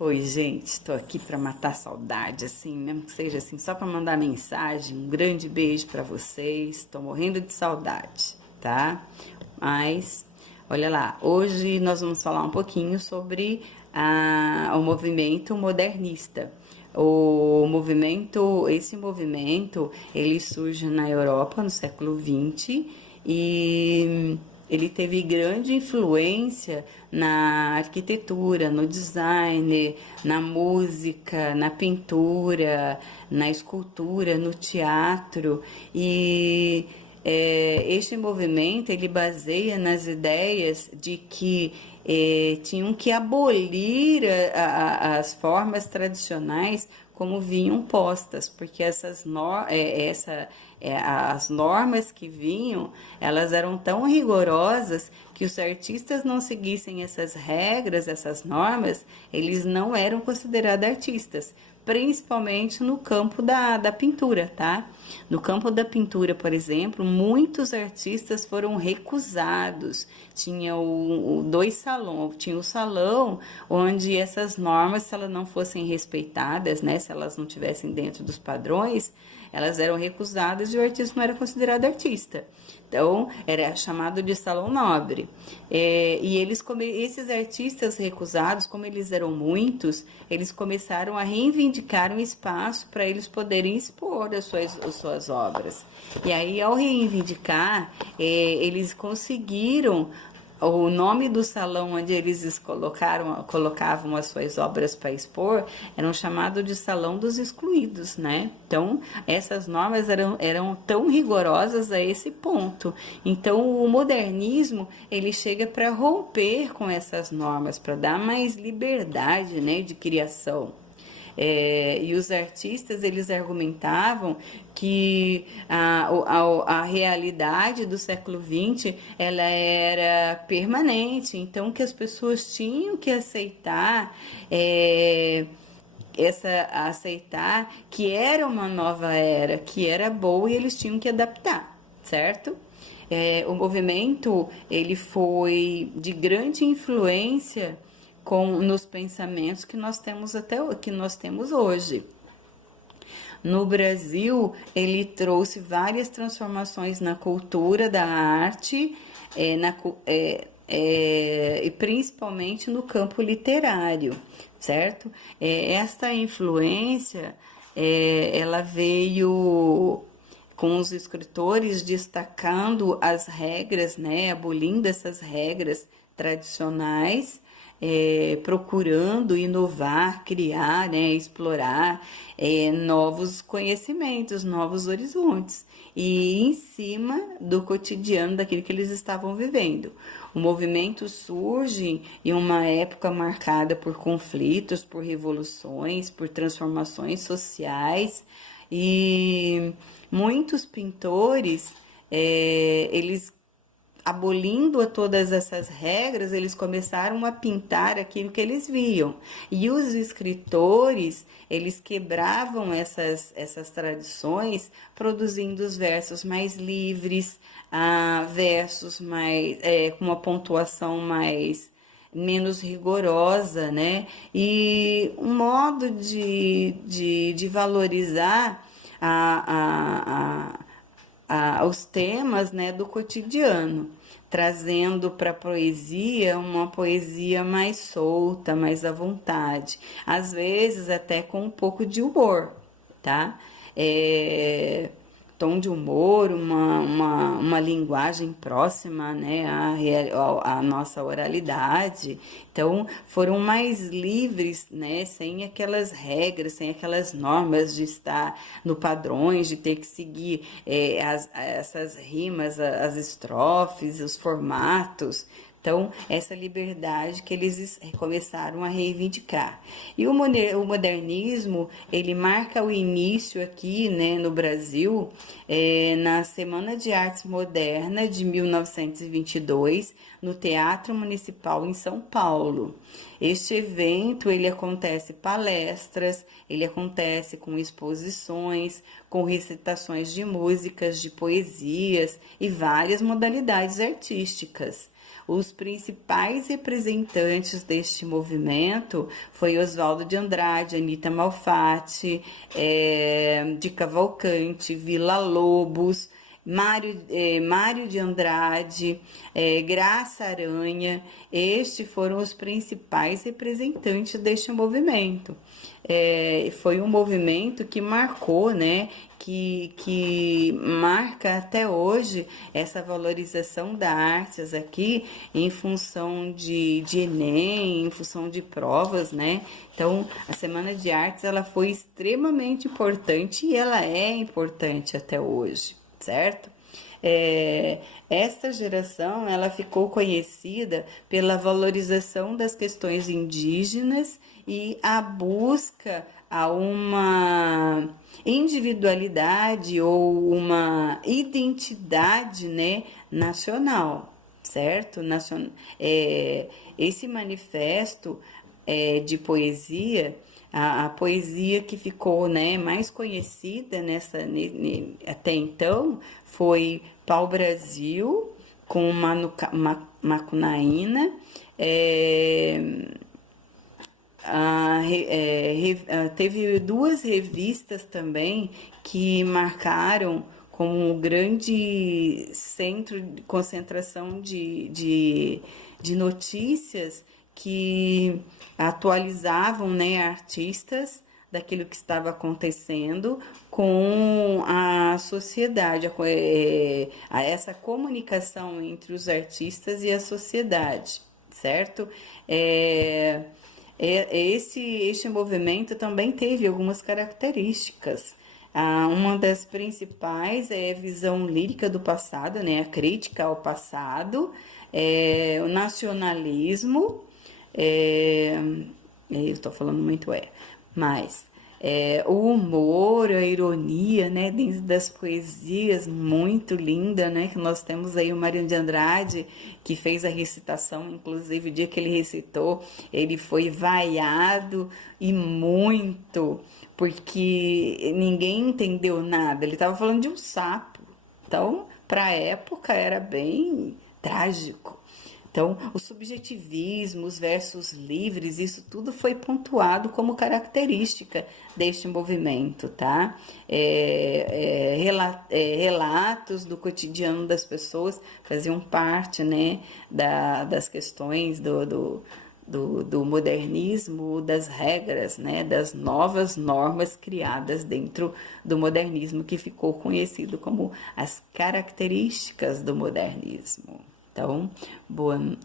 Oi, gente, tô aqui para matar saudade, assim, mesmo que seja assim, só para mandar mensagem. Um grande beijo para vocês. Tô morrendo de saudade, tá? Mas, olha lá, hoje nós vamos falar um pouquinho sobre o movimento modernista. Esse movimento, ele surge na Europa no século XX e ele teve grande influência na arquitetura, no design, na música, na pintura, na escultura, no teatro. E este movimento ele baseia nas ideias de que tinham que abolir as formas tradicionais como vinham postas, porque as normas que vinham, elas eram tão rigorosas que os artistas não seguissem essas regras, essas normas, eles não eram considerados artistas, principalmente no campo da pintura, tá? No campo da pintura, por exemplo, muitos artistas foram recusados. Tinha dois salões, tinha o salão onde essas normas, se elas não fossem respeitadas, né, se elas não tivessem dentro dos padrões, elas eram recusadas e o artista não era considerado artista. Então, era chamado de salão nobre. E esses artistas recusados, como eles eram muitos, eles começaram a reivindicar um espaço para eles poderem expor as suas obras. E aí, ao reivindicar, eles conseguiram o nome do salão onde eles colocavam as suas obras para expor era chamado de Salão dos Excluídos, né? Então, essas normas eram tão rigorosas a esse ponto. Então, o modernismo, ele chega para romper com essas normas, para dar mais liberdade, né, de criação. E os artistas eles argumentavam que a realidade do século XX ela era permanente, então que as pessoas tinham que aceitar que era uma nova era, que era boa e eles tinham que adaptar, certo? O movimento ele foi de grande influência nos pensamentos que nós temos hoje. No Brasil, ele trouxe várias transformações na cultura da arte, e principalmente no campo literário, certo? Esta influência, ela veio com os escritores destacando as regras, né, abolindo essas regras tradicionais, procurando inovar, criar, né, explorar novos conhecimentos, novos horizontes, e em cima do cotidiano daquilo que eles estavam vivendo. O movimento surge em uma época marcada por conflitos, por revoluções, por transformações sociais, e muitos pintores, eles abolindo todas essas regras, eles começaram a pintar aquilo que eles viam. E os escritores, eles quebravam essas tradições, produzindo os versos mais livres, versos mais, com uma pontuação menos rigorosa, né? E um modo de valorizar os temas, né, do cotidiano, trazendo para a poesia uma poesia mais solta, mais à vontade, às vezes até com um pouco de humor, tá? Tom de humor, uma linguagem próxima, né, à nossa oralidade. Então, foram mais livres, né, sem aquelas regras, sem aquelas normas de estar no padrões, de ter que seguir essas rimas, as estrofes, os formatos. Então, essa liberdade que eles começaram a reivindicar. E o modernismo, ele marca o início aqui, né, no Brasil, na Semana de Artes Moderna de 1922, no Teatro Municipal em São Paulo. Este evento, ele acontece palestras, ele acontece com exposições, com recitações de músicas, de poesias e várias modalidades artísticas. Os principais representantes deste movimento foi Oswaldo de Andrade, Anita Malfatti, de Cavalcante, Villa-Lobos, Mário de Andrade, Graça Aranha. Estes foram os principais representantes deste movimento. Foi um movimento que marcou, né, que marca até hoje essa valorização das artes aqui em função de Enem, em função de provas, né? Então, a Semana de Artes ela foi extremamente importante e ela é importante até hoje, certo? Esta geração ela ficou conhecida pela valorização das questões indígenas e a busca a uma individualidade ou uma identidade, né, nacional, certo? Esse manifesto de poesia, a poesia que ficou, né, mais conhecida até então foi Pau-Brasil com Macunaína, teve duas revistas também que marcaram como um grande centro de concentração de notícias que atualizavam, né, artistas daquilo que estava acontecendo com a sociedade, essa comunicação entre os artistas e a sociedade, certo? Este movimento também teve algumas características. Uma das principais é a visão lírica do passado, né? A crítica ao passado, o nacionalismo, eu estou falando muito mas o humor, a ironia, né, dentro das poesias, muito linda, né, que nós temos aí o Mário de Andrade, que fez a recitação, inclusive o dia que ele recitou, ele foi vaiado e muito, porque ninguém entendeu nada, ele estava falando de um sapo, então, para a época era bem trágico. Então, o subjetivismo, os versos livres, isso tudo foi pontuado como característica deste movimento, tá? Relatos do cotidiano das pessoas faziam parte, né, das questões do modernismo, das regras, né, das novas normas criadas dentro do modernismo, que ficou conhecido como as características do modernismo. Então,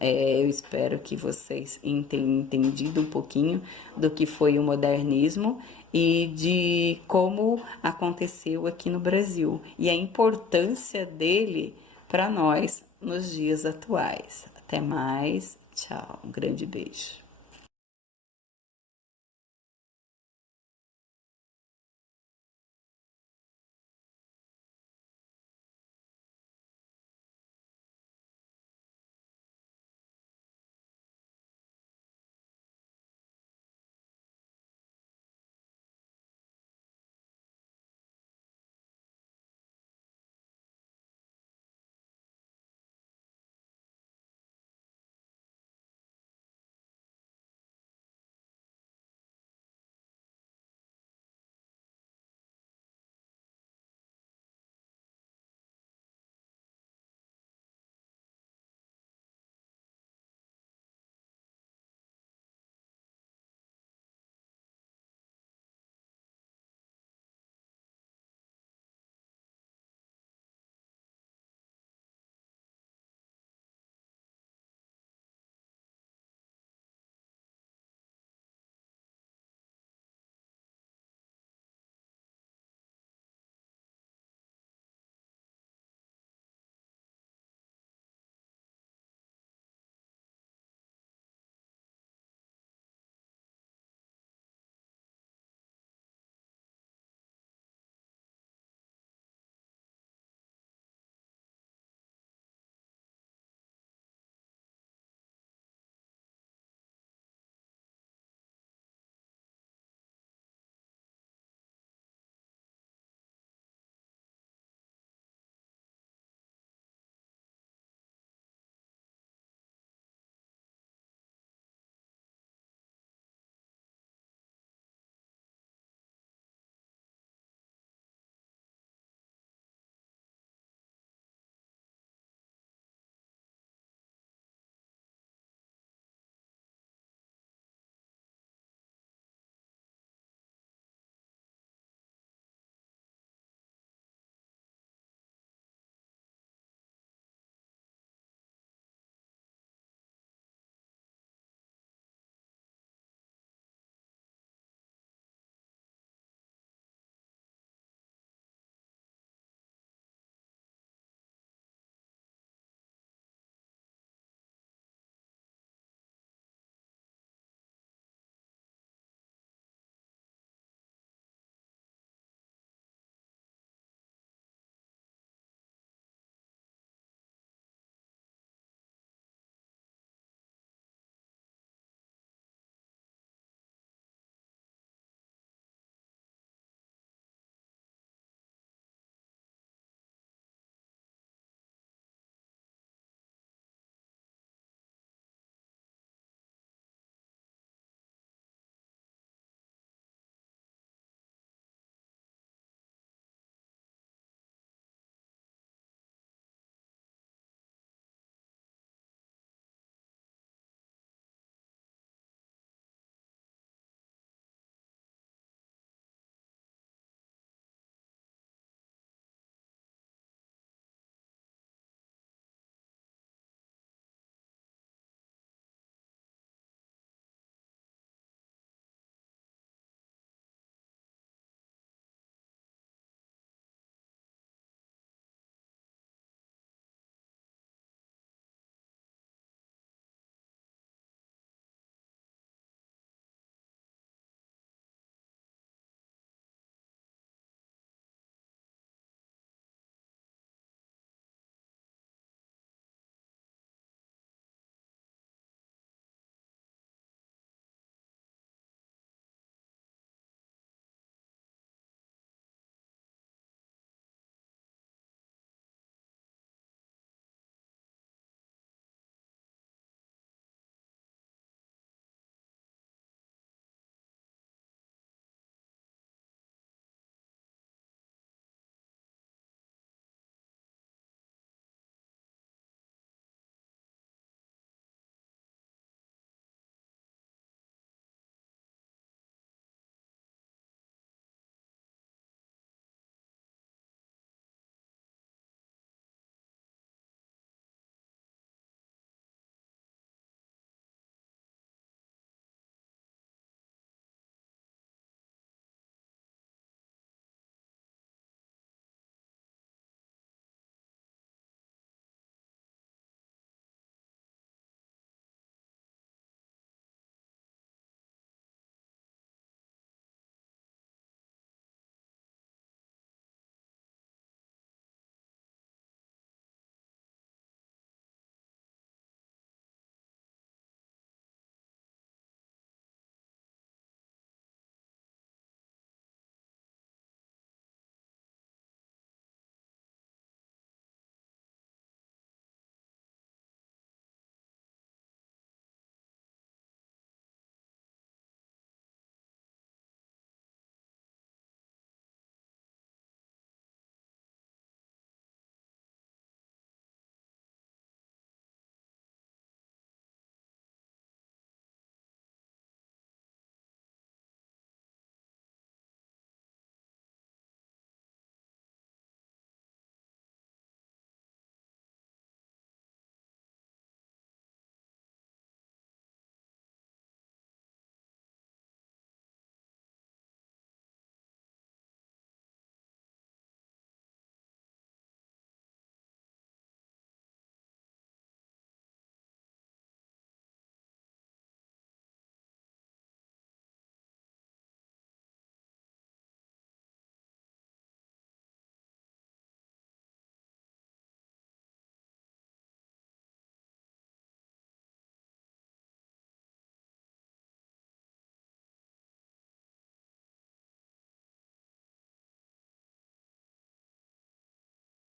eu espero que vocês tenham entendido um pouquinho do que foi o modernismo e de como aconteceu aqui no Brasil e a importância dele para nós nos dias atuais. Até mais, tchau, um grande beijo.